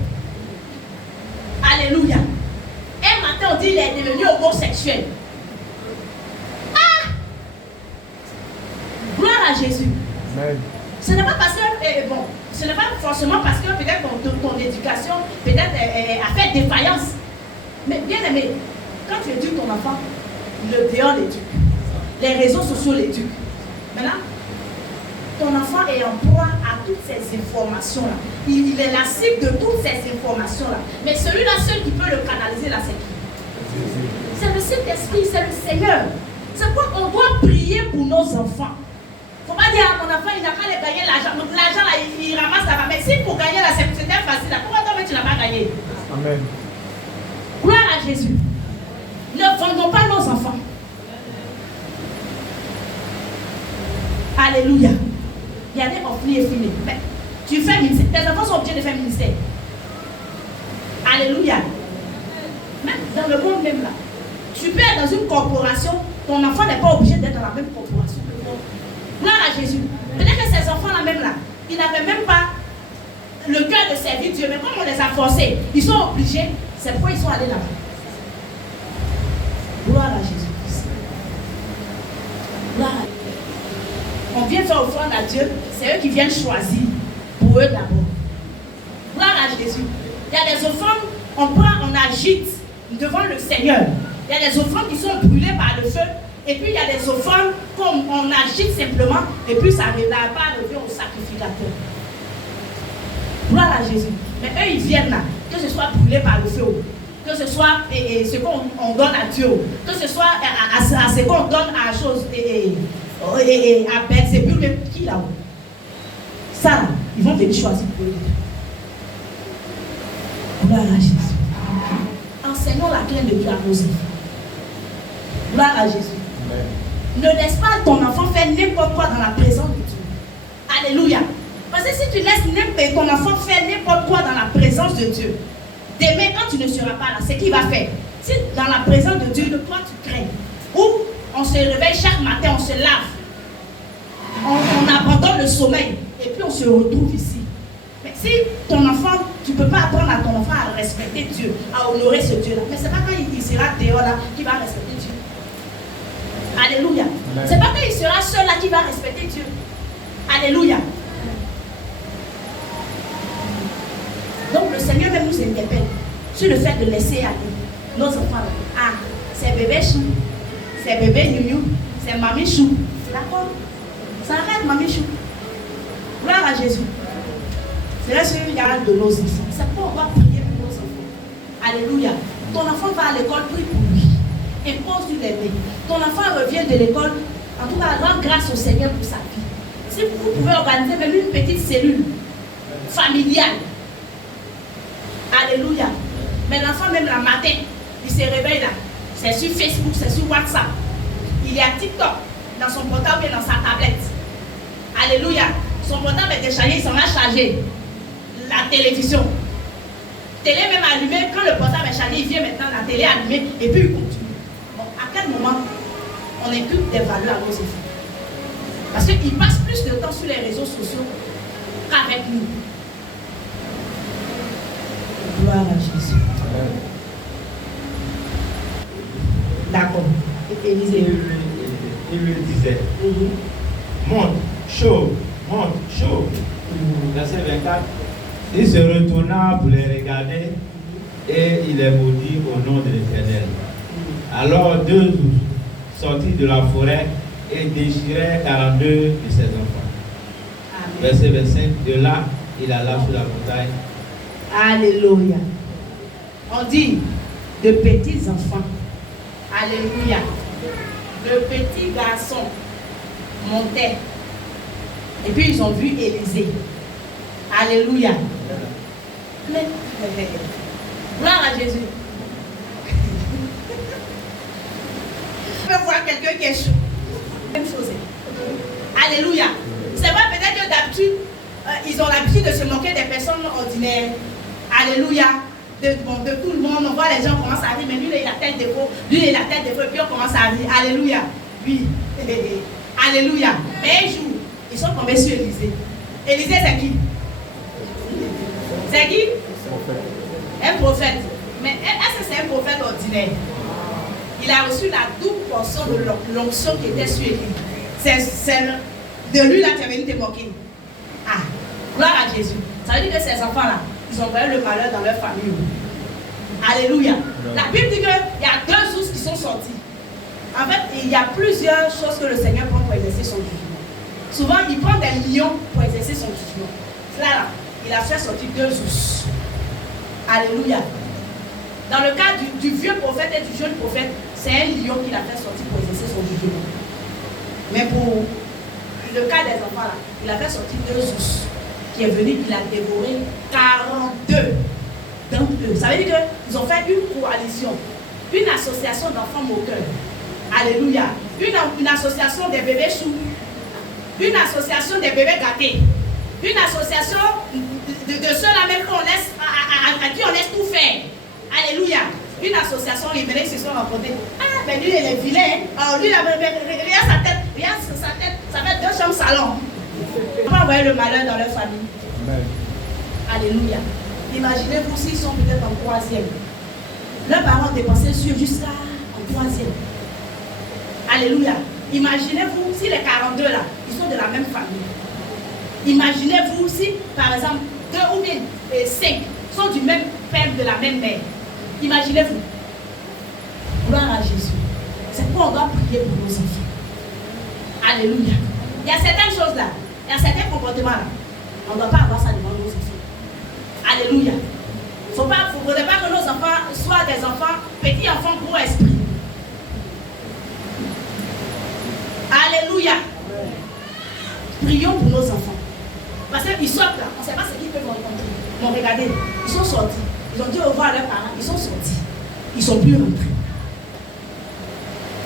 Alléluia. Un matin, on dit, il est devenu homosexuel. Ah! Gloire à Jésus. Amen. Ce n'est pas parce que, bon, ce n'est pas forcément parce que peut-être ton éducation, peut-être, a fait défaillance. Mais bien aimé, quand tu éduques ton enfant, le dehors l'éduque. Les réseaux sociaux l'éduquent. Maintenant, ton enfant est en proie à toutes ces informations-là. Il est la cible de toutes ces informations-là. Mais celui-là seul qui peut le canaliser, là, c'est qui? C'est le Saint-Esprit, c'est le Seigneur. C'est pourquoi on doit prier pour nos enfants. Il ne faut pas dire à mon enfant, il n'a qu'à aller gagner l'argent. Donc l'argent, là, il ramasse là-bas. Mais si pour gagner, là, c'était facile. Là, pourquoi toi, tu n'as pas gagné? Amen. Gloire à Jésus. Ne vendons pas nos enfants. Alléluia. Il y a des conflits et finis. Mais tu fais ministère. Tes enfants sont obligés de faire ministère. Alléluia. Même dans le monde même là. Tu peux être dans une corporation. Ton enfant n'est pas obligé d'être dans la même corporation. Gloire à Jésus. Peut-être que ces enfants là même là, ils n'avaient même pas le cœur de servir Dieu. Mais comme on les a forcés, ils sont obligés. C'est pourquoi ils sont allés là-bas. Gloire à Jésus-Christ. Gloire à Jésus. On vient faire offrande à Dieu, c'est eux qui viennent choisir pour eux d'abord. Gloire à Jésus. Il y a des offrandes, on prend, on agite devant le Seigneur. Il y a des offrandes qui sont brûlées par le feu, et puis il y a des offrandes comme on agite simplement, et puis ça ne va pas revient au sacrificateur. Gloire à Jésus. Mais eux, ils viennent là, que ce soit brûlé par le feu, que ce soit ce qu'on donne à Dieu, que ce soit à ce qu'on donne à la chose. À Belzébul, même qui là-haut? Ça, là, ils vont venir choisir pour eux. Gloire à Jésus. Enseignons la crainte de Dieu à nos enfants. Gloire à Jésus. Amen. Ne laisse pas ton enfant faire n'importe quoi dans la présence de Dieu. Alléluia. Parce que si tu laisses ton enfant faire n'importe quoi dans la présence de Dieu, demain, quand tu ne seras pas là, c'est qui va faire? Si dans la présence de Dieu, de toi tu crains, ou on se réveille chaque matin, on se lave, on abandonne le sommeil, et puis on se retrouve ici. Mais si ton enfant, tu ne peux pas apprendre à ton enfant à respecter Dieu, à honorer ce Dieu-là, mais ce n'est pas quand il sera dehors là qu'il va respecter Dieu. Alléluia. Ce n'est pas quand il sera seul là qu'il va respecter Dieu. Alléluia. Donc le Seigneur même nous interpelle sur le fait de laisser aller nos enfants. Ah, c'est bébé chou, c'est bébé Niou, c'est mamie chou. D'accord? Ça arrête mamie chou. Gloire à Jésus. C'est là qu'il y a de nos enfants. C'est pourquoi on va prier pour nos enfants. Alléluia. Ton enfant va à l'école, prie pour lui. Impose-lui les mains. Ton enfant revient de l'école. En tout cas, rends grâce au Seigneur pour sa vie. Si vous pouvez organiser même une petite cellule familiale. Alléluia. Mais l'enfant, même le matin, il se réveille là. C'est sur Facebook, c'est sur WhatsApp. Il y a TikTok dans son portable et dans sa tablette. Alléluia. Son portable est déchargé, il s'en a chargé. La télévision. Télé même allumée, quand le portable est chargé, il vient maintenant la télé allumée et puis il continue. Bon, à quel moment on inculque des valeurs à nos enfants? Parce qu'ils passent plus de temps sur les réseaux sociaux qu'avec nous. Gloire à Jésus. D'accord. Élisée. Il lui disait, monte, chaud, Verset 24. Il se retourna pour les regarder et il les maudit au nom de l'Éternel. Alors deux ours sortirent de la forêt et déchirèrent 42 de ses enfants. Amen. Verset 25. De là, il alla sur la montagne. Alléluia. On dit de petits enfants. Alléluia. Le petit garçon montait. Et puis ils ont vu Élisée. Alléluia. Gloire à Jésus. On peut voir quelqu'un qui est chaud. Même chose. Alléluia. C'est vrai, peut-être que d'habitude, ils ont l'habitude de se moquer des personnes ordinaires. Alléluia. De tout le monde, on voit les gens commencent à rire, mais lui il a tête de faux, lui il a tête de faux, et puis on commence à rire. Alléluia. Oui. Alléluia. Mais un jour, ils sont tombés sur Élisée. Élisée, c'est qui? C'est qui? Un prophète. Mais est-ce que c'est un prophète ordinaire? Il a reçu la double portion de l'onction qui était sur lui. C'est de lui là tu es venu te moquer. Ah, gloire à Jésus. Ça veut dire que ces enfants-là, ils ont vraiment le malheur dans leur famille. Alléluia. La Bible dit qu'il y a 2 ours qui sont sortis. En fait, il y a plusieurs choses que le Seigneur prend pour exercer son jugement. Souvent, il prend des lions pour exercer son jugement. Là, il a fait sortir 2 ours. Alléluia. Dans le cas du vieux prophète et du jeune prophète, c'est un lion qu'il a fait sortir pour exercer son jugement. Mais pour le cas des enfants là, il a fait sortir 2 ours qui est venu, il a dévoré 42 d'entre eux. Ça veut dire qu'ils ont fait une coalition, une association d'enfants moqueurs. Alléluia. Une association des bébés choux, une association des bébés gâtés, une association de ceux-là même à qui on laisse tout faire. Alléluia. Une association libérée, ils se sont rencontrés. Ah, mais lui, il est vilain. Alors lui, regarde sa tête, ça fait 2 chambres salon. On va envoyer le malheur dans leur famille. Amen. Alléluia. Imaginez-vous s'ils sont peut-être en 3e. Leurs parents dépensaient sur jusqu'à en 3e. Alléluia. Imaginez-vous si les 42 là, ils sont de la même famille. Imaginez-vous si, par exemple, 2 ou bien 5 sont du même père, de la même mère. Imaginez-vous. Gloire à Jésus. C'est pourquoi on doit prier pour nos enfants. Alléluia. Il y a certaines choses là, il y a certains comportements là. On ne doit pas avoir ça devant nos enfants. Alléluia. Il ne faudrait pas que nos enfants soient des enfants, petits enfants gros esprit. Alléluia. Prions pour nos enfants. Parce qu'ils sortent là, on ne sait pas ce qu'ils peuvent rencontrer. Mais regardez, ils sont sortis. Ils ont dit au revoir à leurs parents, ils sont sortis. Ils ne sont plus rentrés.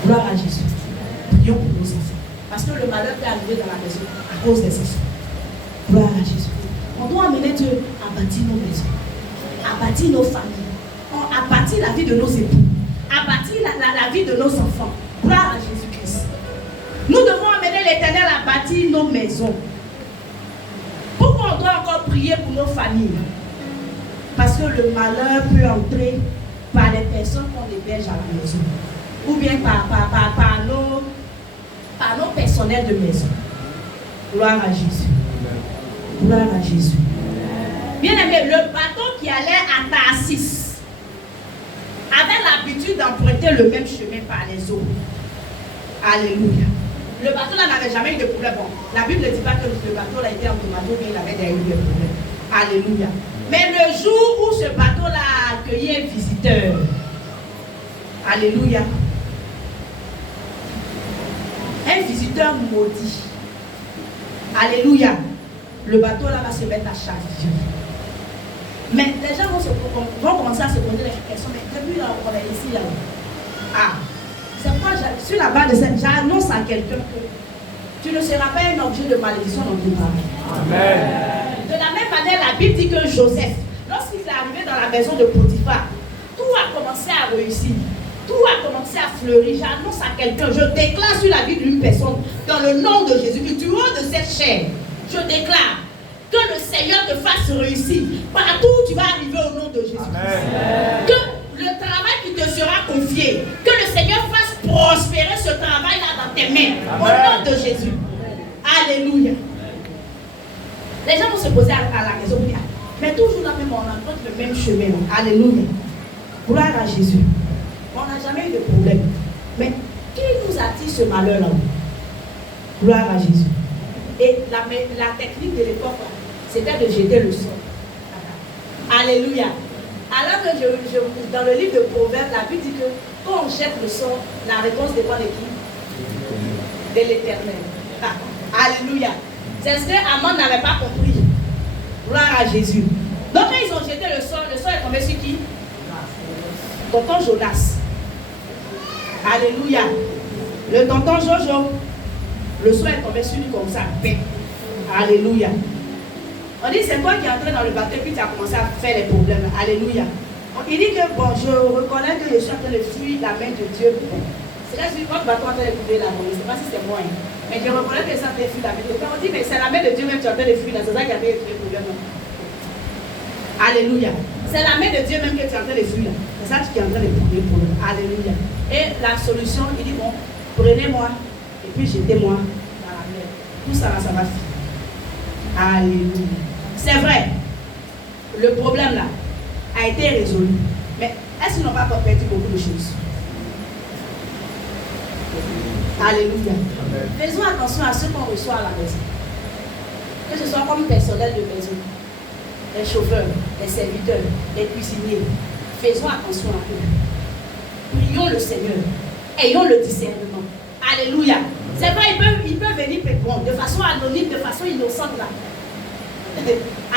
Gloire à Jésus. Prions pour nos enfants. Parce que le malheur peut arriver dans la maison à cause des enfants. Gloire à Jésus. On doit amener Dieu à bâtir nos maisons, à bâtir nos familles, à bâtir la vie de nos époux, à bâtir la vie de nos enfants. Gloire à Jésus-Christ. Nous devons amener l'Éternel à bâtir nos maisons. Pourquoi on doit encore prier pour nos familles? Parce que le malheur peut entrer par les personnes qu'on héberge à la maison, ou bien par nos personnels de maison. Gloire à Jésus. Gloire à Jésus. Bien aimé, le bateau qui allait à Tarsis avait l'habitude d'emprunter le même chemin par les eaux. Alléluia. Le bateau là n'avait jamais eu de problème. Bon, la Bible ne dit pas que le bateau là était endommagé, mais il avait eu des problèmes. Alléluia. Mais le jour où ce bateau là a accueilli un visiteur, alléluia, un visiteur maudit, alléluia, le bateau là va se mettre à chavirer. Mais les gens vont commencer à se poser les questions. Mais depuis là, on est ici là. Ah, c'est pourquoi sur la base de ça, j'annonce à quelqu'un que tu ne seras pas un objet de malédiction dans ton travail. Amen. De la même manière, la Bible dit que Joseph, lorsqu'il est arrivé dans la maison de Potiphar, tout a commencé à réussir. Tout a commencé à fleurir. J'annonce à quelqu'un, je déclare sur la vie d'une personne, dans le nom de Jésus, que du haut de cette chair, je déclare que le Seigneur te fasse réussir. Partout où tu vas arriver au nom de Jésus. Que le travail qui te sera confié, que le Seigneur fasse prospérer ce travail-là dans tes mains. Amen. Au nom de Jésus. Alléluia. Les gens vont se poser à la maison. Mais toujours là même, on emprunte le même chemin. Alléluia. Gloire à Jésus. On n'a jamais eu de problème. Mais qui nous attire ce malheur-là? Gloire à Jésus. Et la technique de l'époque, c'était de jeter le sol. Alléluia. Alors que dans le livre de Proverbes, la Bible dit que quand on jette le sol, la réponse dépend de qui? De l'Éternel. Alléluia. C'est ce que Amon n'avait pas compris. Gloire à Jésus. Donc quand ils ont jeté le sol est tombé sur qui? Tonton Jonas. Alléluia. Le tonton Jojo. Le soin est tombé sur lui comme ça, paix. Alléluia. On dit, c'est toi qui es entré dans le bateau, puis tu as commencé à faire les problèmes. Alléluia. Il dit que, bon, je reconnais que je suis en train de fuir la main de Dieu. C'est là que votre bateau est en train de couler là. Je ne sais pas si c'est moi. Mais je reconnais que ça fait fuir la main de Dieu. On dit, mais c'est la main de Dieu même que tu es en train de fuir là. C'est ça qui a fait les problèmes. Alléluia. C'est la main de Dieu même que tu es en train de fuir là. C'est ça qui est en train de prendre les problèmes. Alléluia. Et la solution, il dit, bon, prenez-moi et puis jetez-moi dans la mer. Tout ça là, ça va finir. Alléluia. C'est vrai. Le problème là a été résolu. Mais est-ce qu'ils n'ont pas perdu beaucoup de choses? Alléluia. Faisons attention à ce qu'on reçoit à la maison. Que ce soit comme personnel de maison, les chauffeurs, les serviteurs, les cuisiniers. Faisons attention à eux. Prions le Seigneur. Ayons le discernement. Alléluia. C'est vrai, il peut venir bon, de façon anonyme, de façon innocente là.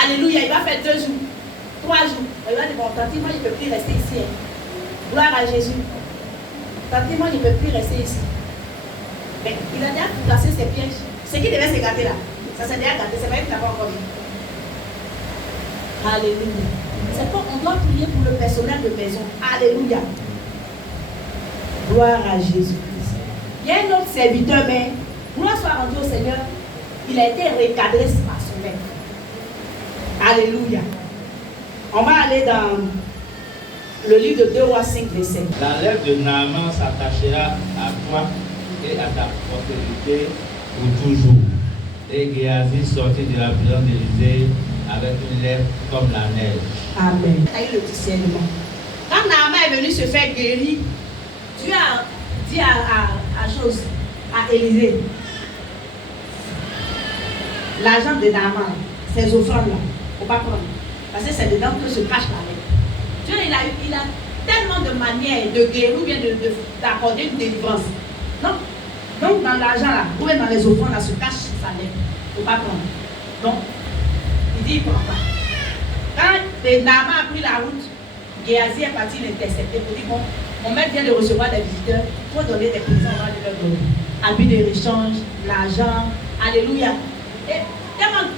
Alléluia. Il va faire 2 jours, 3 jours. Il va dire, bon, tanti, moi, je ne peux plus rester ici. Gloire à Jésus. Tanti, moi, je ne peux plus rester ici. Mais il a déjà placé ses pièges. Ce qui devait se gâter là, ça s'est déjà gâté. C'est vrai qu'il n'a pas encore vu. Alléluia. C'est pourquoi on doit prier pour le personnel de maison. Alléluia. Gloire à Jésus-Christ. Il y a un autre serviteur, mais gloire soit rendue au Seigneur, il a été recadré par son maître. Alléluia. On va aller dans le livre de 2 Rois 5, verset. La lèvre de Naaman s'attachera à toi et à ta prospérité pour toujours. Et Géasi sortit de la prison d'Élysée avec une lèvre comme la neige. Amen. Il a eu le discernement. Quand Naaman est venu se faire guérir, Dieu a dit à Élysée, l'argent de Naaman, ces offrandes-là, il ne faut pas prendre. Parce que c'est dedans que se cache la lèvre. Dieu, il a tellement de manières de guérir ou bien d'accorder une délivrance. Non. Donc, dans l'argent là, ou bien dans les offrandes là, se cache sa lèvre. Il ne faut pas prendre. Donc, il dit, il ne prend pas. Quand Naaman a pris la route, Géasi est parti l'intercepter pour dire, bon, mon maître vient de recevoir des visiteurs, il faut donner des présents, on va leur donner. Habits de rechange, l'argent, alléluia. Et tellement,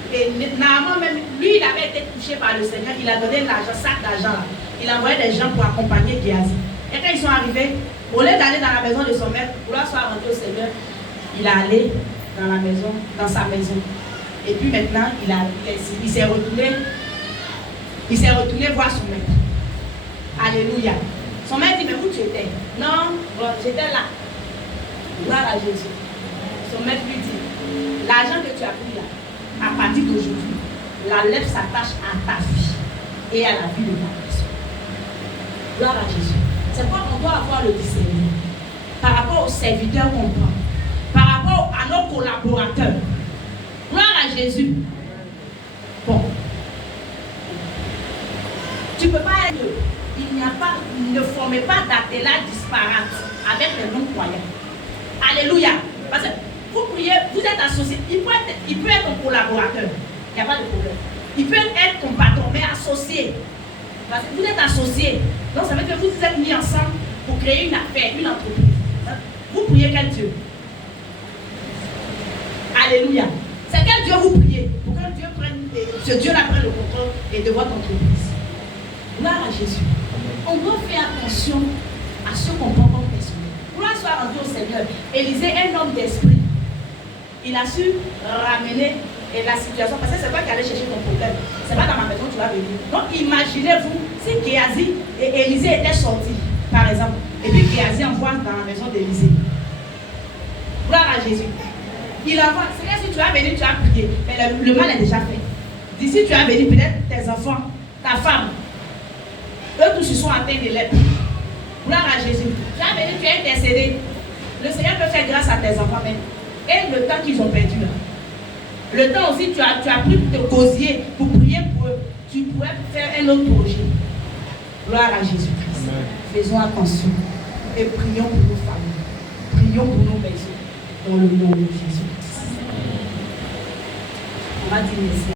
Naaman même, lui, il avait été touché par le Seigneur, il a donné l'argent, sac d'argent là. Il a envoyé des gens pour accompagner Géasi. Et quand ils sont arrivés, au lieu d'aller dans la maison de son maître, pour leur soit rendu au Seigneur, il est allé dans la maison, dans sa maison. Et puis maintenant, il s'est retourné voir son maître. Alléluia. Son maître dit, mais où tu étais? Non, bon, j'étais là. Gloire à Jésus. Son maître lui dit, l'argent que tu as pris là, à partir d'aujourd'hui, la lèvre s'attache à ta vie et à la vie de ta personne. Gloire à Jésus. C'est pourquoi on doit avoir le discernement par rapport aux serviteurs qu'on prend, par rapport à nos collaborateurs. Gloire à Jésus. Bon. Tu ne peux pas être. Ne formez pas d'attelage disparate avec les non-croyants. Alléluia. Parce que vous priez, vous êtes associé. Il peut être ton collaborateur. Il n'y a pas de problème. Il peut être ton patron, mais associé. Parce que vous êtes associé. Donc ça veut dire que vous êtes mis ensemble pour créer une affaire, une entreprise. Vous priez quel Dieu? Alléluia. C'est quel Dieu vous priez? Pour que Dieu prenne, ce Dieu-là prenne le contrôle et de votre entreprise. Gloire à Jésus. On doit faire attention à ce qu'on prend comme personnel. Gloire soit rendue au Seigneur. Élisée, un homme d'esprit, il a su ramener la situation. Parce que c'est pas qu'il allait chercher ton problème. C'est pas dans ma maison que tu vas venir. Donc imaginez-vous si Géasi et Élisée étaient sortis, par exemple. Et puis Géasi envoie dans la maison d'Élisée. Gloire à Jésus. Il envoie. C'est là si tu vas venir, tu vas prier. Mais le mal est déjà fait. D'ici tu vas venir, peut-être tes enfants, ta femme. Eux tous ils sont atteints de lèpre. Gloire à Jésus. Tu vas venir, tu es intercédé. Le Seigneur peut faire grâce à tes enfants même. Et le temps qu'ils ont perdu là. Le temps aussi, tu as pris de gosier pour prier pour eux. Tu pourrais faire un autre projet. Gloire à Jésus-Christ. Faisons attention. Et prions pour nos familles. Prions pour nos maisons. Dans le nom de Jésus-Christ. On va dire merci.